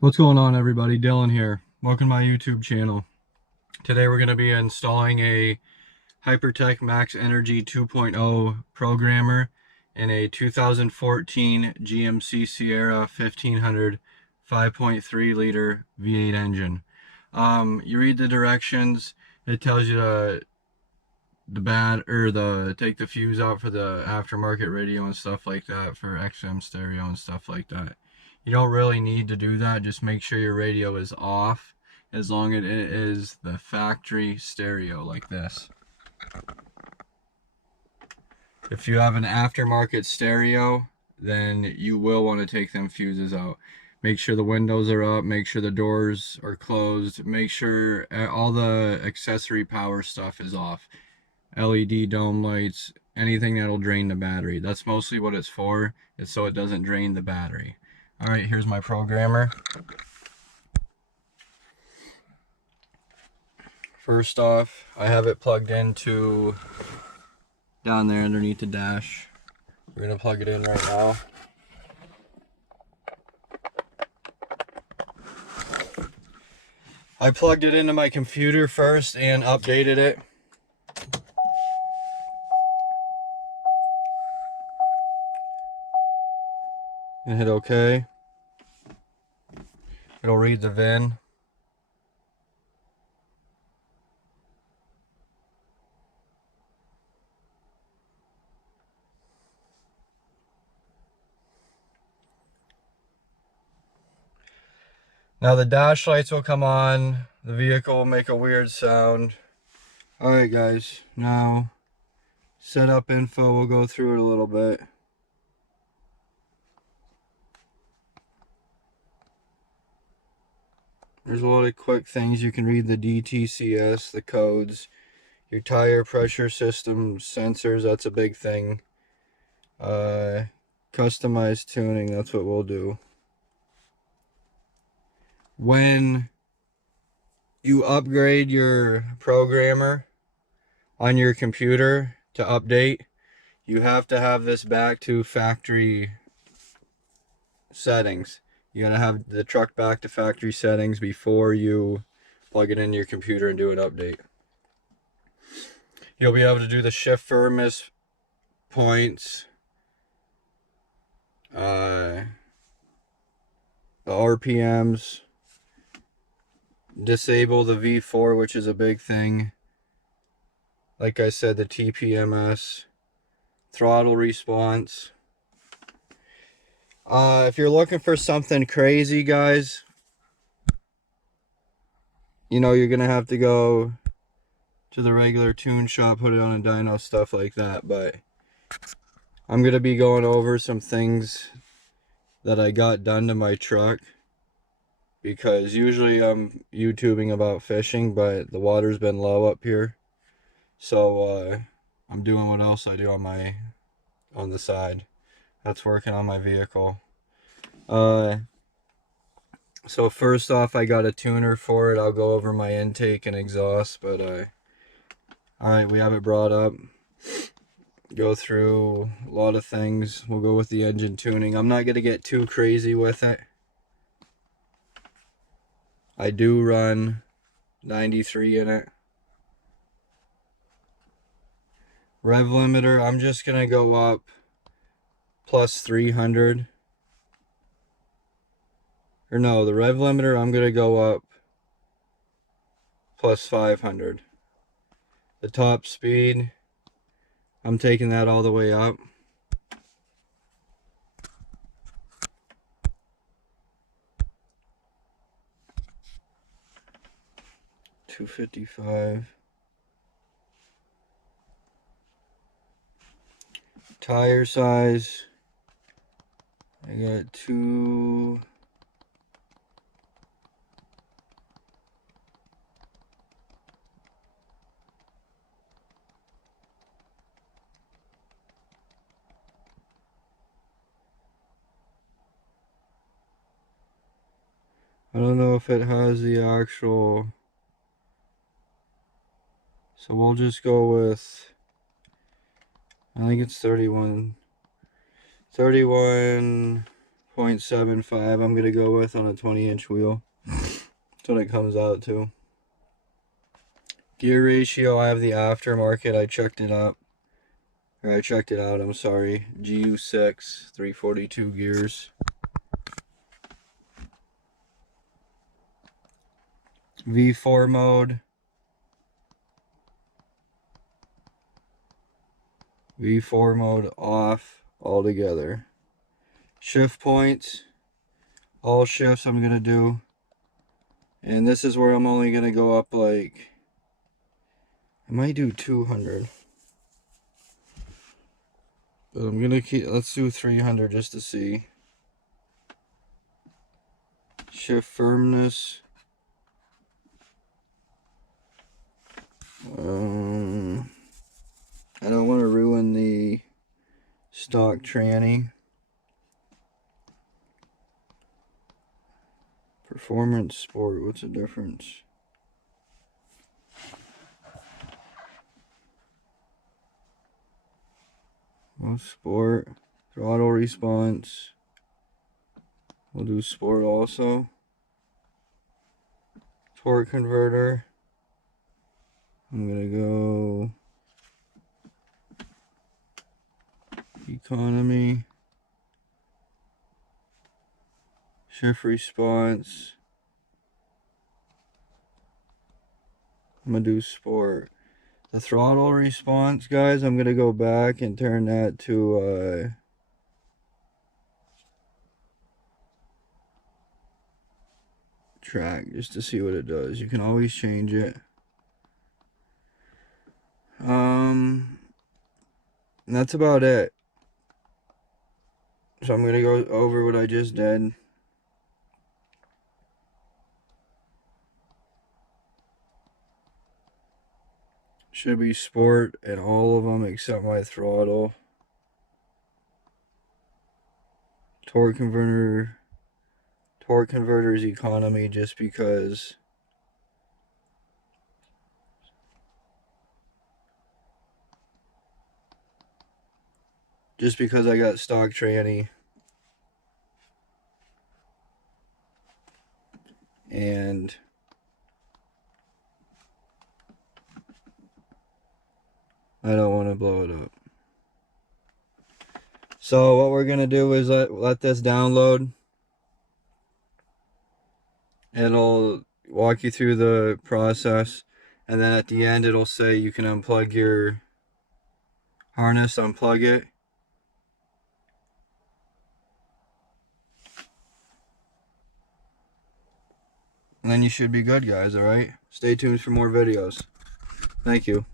What's going on, everybody? Dylan here. Welcome to my YouTube channel. Today we're going to be installing a Hypertech Max Energy 2.0 programmer in a 2014 GMC Sierra 1500 5.3 liter V8 engine. You read the directions. It tells you to take the fuse out for the aftermarket radio and stuff like that, for XM stereo and stuff like that. You don't really need to do that. Just make sure your radio is off, as long as it is the factory stereo like this. If you have an aftermarket stereo, then you will want to take them fuses out. Make sure the windows are up, make sure the doors are closed, make sure all the accessory power stuff is off. LED dome lights, anything that'll drain the battery. That's mostly what it's for, is so it doesn't drain the battery. Alright, here's my programmer. First off, I have it plugged into down there underneath the dash. We're going to plug it in right now. I plugged it into my computer first and updated it. And hit OK. It'll read the VIN. Now the dash lights will come on. The vehicle will make a weird sound. Alright guys, now setup info, we'll go through it a little bit. There's a lot of quick things. You can read the DTCS, the codes, your tire pressure system sensors, that's a big thing. Customized tuning, that's what we'll do. When you upgrade your programmer on your computer to update, you have to have this back to factory settings. You gotta have the truck back to factory settings before you plug it into your computer and do an update. You'll be able to do the shift firmness points, the RPMs, disable the V4, which is a big thing. Like I said, the TPMS, throttle response. If you're looking for something crazy, guys, you know, you're gonna have to go to the regular tune shop, put it on a dyno, stuff like that. But I'm gonna be going over some things that I got done to my truck, because usually I'm YouTubing about fishing, but the water's been low up here, so I'm doing what else I do on the side. That's working on my vehicle. So first off, I got a tuner for it. I'll go over my intake and exhaust, but alright, we have it brought up. Go through a lot of things. We'll go with the engine tuning. I'm not going to get too crazy with it. I do run 93 in it. Rev limiter, I'm just going to go up plus 300. Or no, the rev limiter, I'm going to go up plus 500. The top speed, I'm taking that all the way up. $255. Tire size, I got two. I don't know if it has the actual, so we'll just go with, I think it's 31.5 0.75 I'm gonna go with on a 20-inch wheel. That's what it comes out to. Gear ratio, I have the aftermarket. I checked it out, I'm sorry. GU6 342 gears. V4 mode. V4 mode off altogether. Shift points. All shifts I'm gonna do. And this is where I'm only gonna go up like, I might do 200. But I'm gonna let's do 300 just to see. Shift firmness. I don't want to ruin the stock tranny. Performance sport, what's the difference? Oh, sport, throttle response. We'll do sport also. Torque converter. I'm gonna go economy. Shift response. I'm gonna do sport. The throttle response, guys, I'm gonna go back and turn that to track just to see what it does. You can always change it. And that's about it. So I'm gonna go over what I just did. Should be sport in all of them except my throttle. Torque converter is economy just because I got stock tranny and I don't want to blow it up. So what we're gonna do is let this download. It'll walk you through the process, and then at the end it'll say you can unplug your harness, unplug it. And then you should be good, guys, alright? Stay tuned for more videos. Thank you.